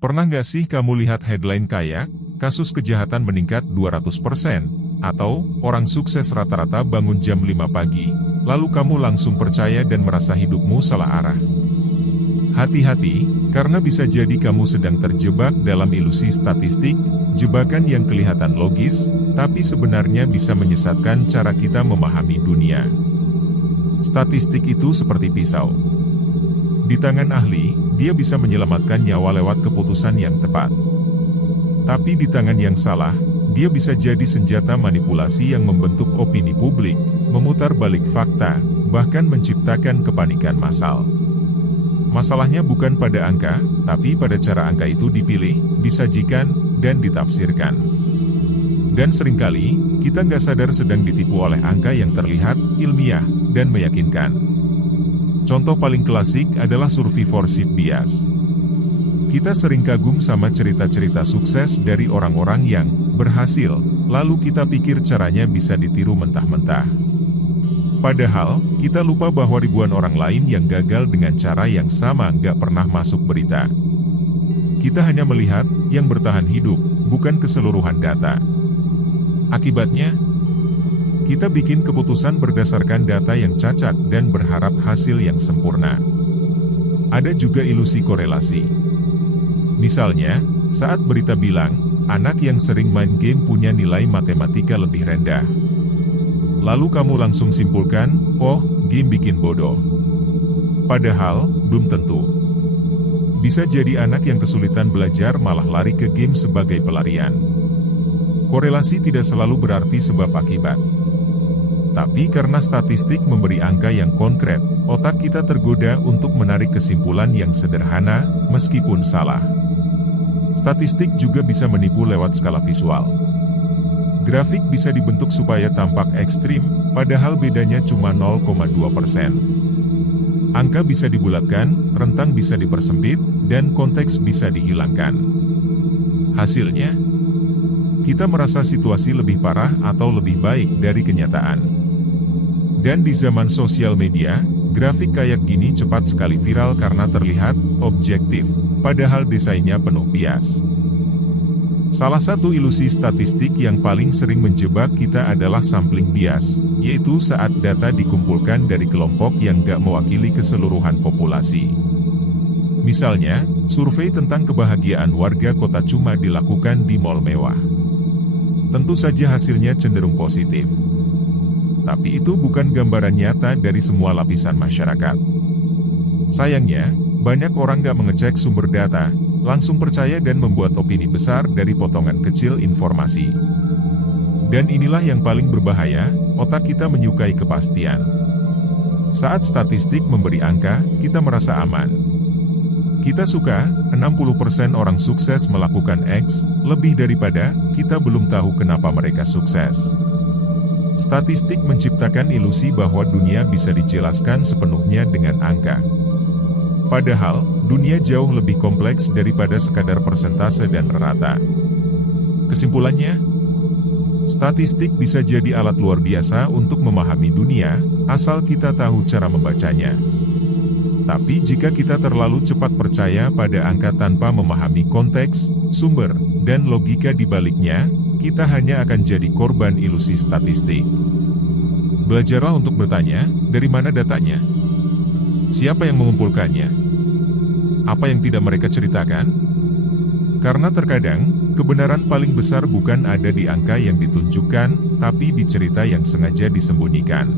Pernah nggak sih kamu lihat headline kayak, kasus kejahatan meningkat 200%, atau, orang sukses rata-rata bangun jam 5 pagi, lalu kamu langsung percaya dan merasa hidupmu salah arah? Hati-hati, karena bisa jadi kamu sedang terjebak dalam ilusi statistik, jebakan yang kelihatan logis, tapi sebenarnya bisa menyesatkan cara kita memahami dunia. Statistik itu seperti pisau. Di tangan ahli, dia bisa menyelamatkan nyawa lewat keputusan yang tepat. Tapi di tangan yang salah, dia bisa jadi senjata manipulasi yang membentuk opini publik, memutar balik fakta, bahkan menciptakan kepanikan massal. Masalahnya bukan pada angka, tapi pada cara angka itu dipilih, disajikan, dan ditafsirkan. Dan seringkali, kita nggak sadar sedang ditipu oleh angka yang terlihat, ilmiah, dan meyakinkan. Contoh paling klasik adalah survivorship bias. Kita sering kagum sama cerita-cerita sukses dari orang-orang yang berhasil, lalu kita pikir caranya bisa ditiru mentah-mentah. Padahal, kita lupa bahwa ribuan orang lain yang gagal dengan cara yang sama nggak pernah masuk berita. Kita hanya melihat yang bertahan hidup, bukan keseluruhan data. Akibatnya, kita bikin keputusan berdasarkan data yang cacat dan berharap hasil yang sempurna. Ada juga ilusi korelasi. Misalnya, saat berita bilang, anak yang sering main game punya nilai matematika lebih rendah. Lalu kamu langsung simpulkan, oh, game bikin bodoh. Padahal, belum tentu. Bisa jadi anak yang kesulitan belajar malah lari ke game sebagai pelarian. Korelasi tidak selalu berarti sebab akibat. Tapi karena statistik memberi angka yang konkret, otak kita tergoda untuk menarik kesimpulan yang sederhana, meskipun salah. Statistik juga bisa menipu lewat skala visual. Grafik bisa dibentuk supaya tampak ekstrim, padahal bedanya cuma 0,2%. Angka bisa dibulatkan, rentang bisa dipersempit, dan konteks bisa dihilangkan. Hasilnya, kita merasa situasi lebih parah atau lebih baik dari kenyataan. Dan di zaman sosial media, grafik kayak gini cepat sekali viral karena terlihat objektif, padahal desainnya penuh bias. Salah satu ilusi statistik yang paling sering menjebak kita adalah sampling bias, yaitu saat data dikumpulkan dari kelompok yang gak mewakili keseluruhan populasi. Misalnya, survei tentang kebahagiaan warga kota cuma dilakukan di mal mewah. Tentu saja hasilnya cenderung positif. Tapi itu bukan gambaran nyata dari semua lapisan masyarakat. Sayangnya, banyak orang gak mengecek sumber data, langsung percaya dan membuat opini besar dari potongan kecil informasi. Dan inilah yang paling berbahaya, otak kita menyukai kepastian. Saat statistik memberi angka, kita merasa aman. Kita suka, 60% orang sukses melakukan X, lebih daripada, kita belum tahu kenapa mereka sukses. Statistik menciptakan ilusi bahwa dunia bisa dijelaskan sepenuhnya dengan angka. Padahal, dunia jauh lebih kompleks daripada sekadar persentase dan rata. Kesimpulannya, statistik bisa jadi alat luar biasa untuk memahami dunia, asal kita tahu cara membacanya. Tapi jika kita terlalu cepat percaya pada angka tanpa memahami konteks, sumber, dan logika di baliknya, kita hanya akan jadi korban ilusi statistik. Belajarlah untuk bertanya, dari mana datanya? Siapa yang mengumpulkannya? Apa yang tidak mereka ceritakan? Karena terkadang, kebenaran paling besar bukan ada di angka yang ditunjukkan, tapi di cerita yang sengaja disembunyikan.